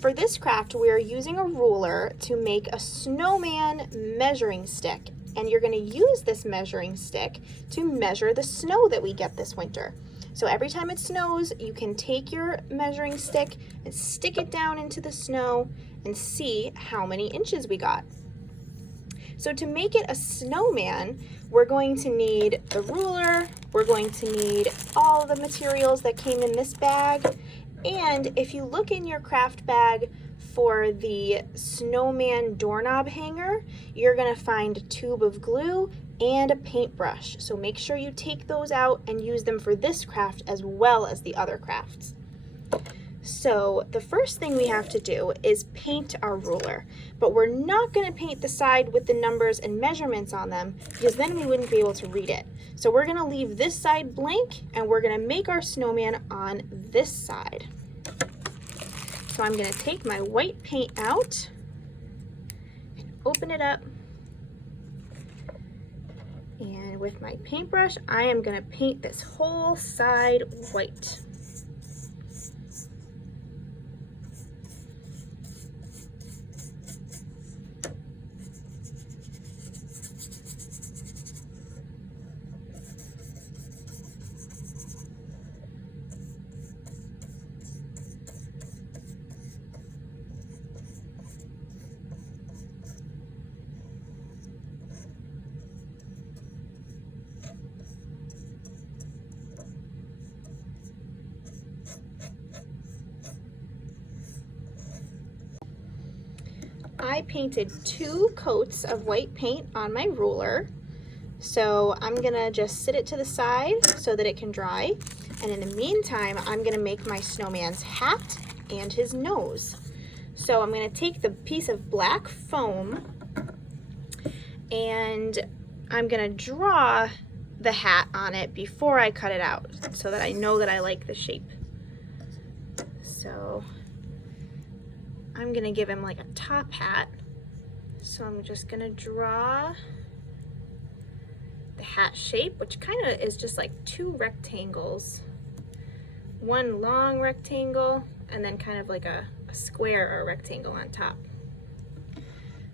For this craft, we are using a ruler to make a snowman measuring stick, and you're going to use this measuring stick to measure the snow that we get this winter. So every time it snows, you can take your measuring stick and stick it down into the snow and see how many inches we got. So to make it a snowman, we're going to need the ruler, we're going to need all the materials that came in this bag, and if you look in your craft bag for the snowman doorknob hanger, you're gonna find a tube of glue and a paintbrush. So make sure you take those out and use them for this craft as well as the other crafts. So the first thing we have to do is paint our ruler, but we're not going to paint the side with the numbers and measurements on them because then we wouldn't be able to read it. So we're going to leave this side blank and we're going to make our snowman on this side. So I'm going to take my white paint out and open it up. And with my paintbrush, I am going to paint this whole side white. I painted 2 coats of white paint on my ruler, so I'm gonna just sit it to the side so that it can dry, and in the meantime I'm gonna make my snowman's hat and his nose. So I'm gonna take the piece of black foam and I'm gonna draw the hat on it before I cut it out so that I know that I like the shape. So I'm gonna give him like a top hat. So I'm just gonna draw the hat shape, which kind of is just like 2 rectangles. One long rectangle and then kind of like a square or a rectangle on top.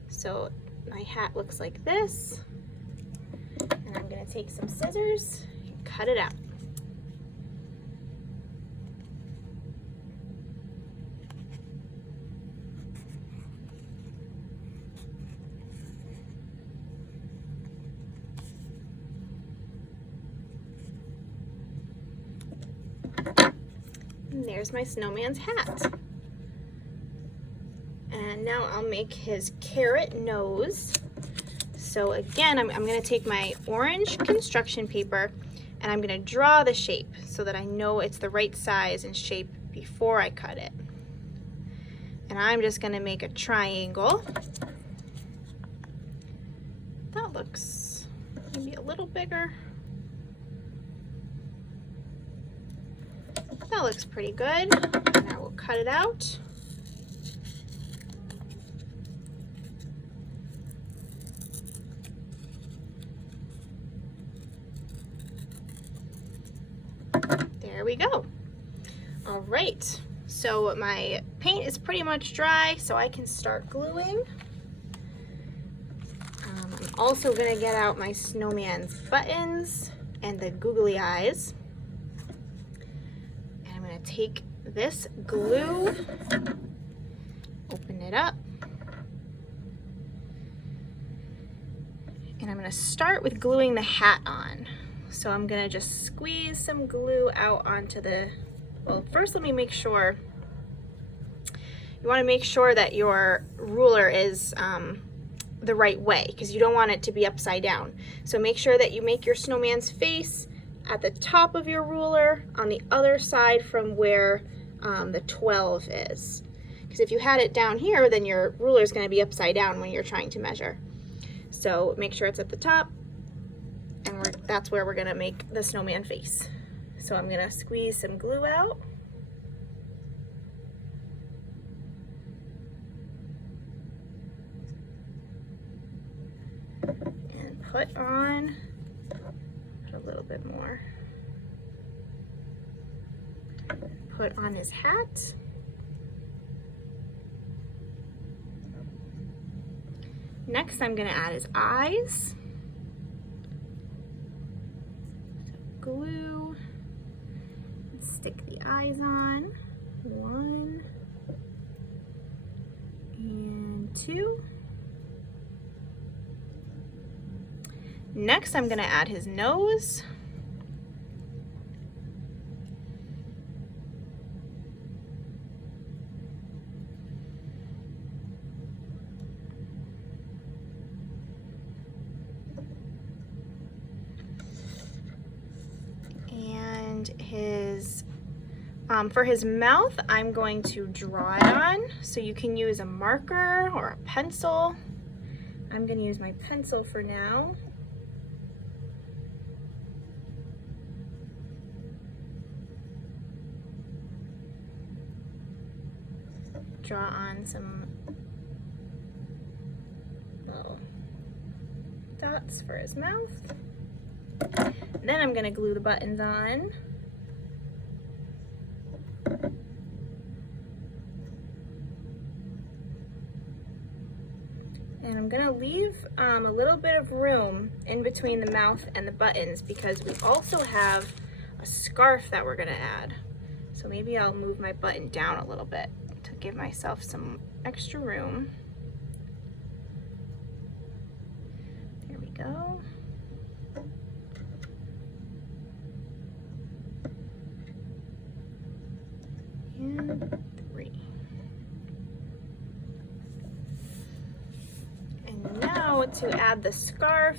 So my hat looks like this. And I'm gonna take some scissors and cut it out. And there's my snowman's hat. And now I'll make his carrot nose. So again, I'm gonna take my orange construction paper and I'm gonna draw the shape so that I know it's the right size and shape before I cut it. And I'm just gonna make a triangle. That looks maybe a little bigger. That looks pretty good. Now we'll cut it out. There we go. All right, so my paint is pretty much dry, so I can start gluing. I'm also gonna get out my snowman's buttons and the googly eyes. And I'm gonna take this glue, open it up, and I'm gonna start with gluing the hat on. So I'm gonna just squeeze some glue out onto the, well, first let me make sure, you wanna make sure that your ruler is the right way because you don't want it to be upside down. So make sure that you make your snowman's face at the top of your ruler on the other side from where the 12 is. Because if you had it down here, then your ruler is gonna be upside down when you're trying to measure. So make sure it's at the top. And that's where we're gonna make the snowman face. So I'm gonna squeeze some glue out. And put on a little bit more. Put on his hat. Next, I'm gonna add his eyes. Glue, stick the eyes on. 1 and 2. Next, I'm gonna add his nose. And his, for his mouth, I'm going to draw it on. So you can use a marker or a pencil. I'm gonna use my pencil for now. Draw on some little dots for his mouth. Then I'm going to glue the buttons on. And I'm going to leave a little bit of room in between the mouth and the buttons because we also have a scarf that we're going to add. So maybe I'll move my button down a little bit to give myself some extra room. There we go. And 3. And now to add the scarf,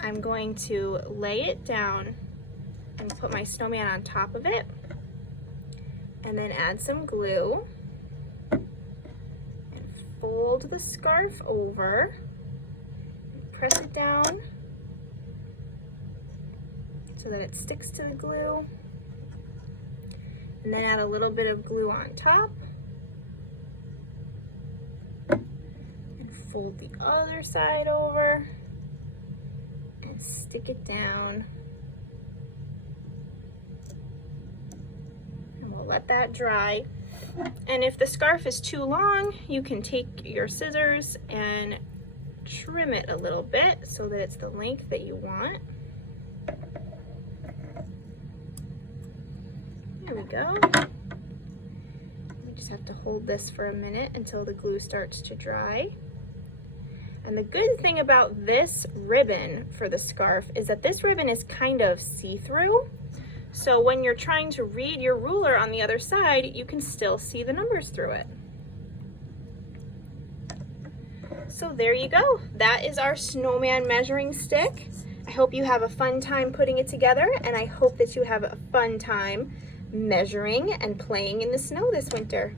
I'm going to lay it down and put my snowman on top of it. And then add some glue and fold the scarf over and press it down so that it sticks to the glue, and then add a little bit of glue on top and fold the other side over and stick it down. Let that dry. And if the scarf is too long, you can take your scissors and trim it a little bit so that it's the length that you want. There we go. We just have to hold this for a minute until the glue starts to dry. And the good thing about this ribbon for the scarf is that this ribbon is kind of see-through. So when you're trying to read your ruler on the other side, you can still see the numbers through it. So there you go. That is our snowman measuring stick. I hope you have a fun time putting it together, and I hope that you have a fun time measuring and playing in the snow this winter.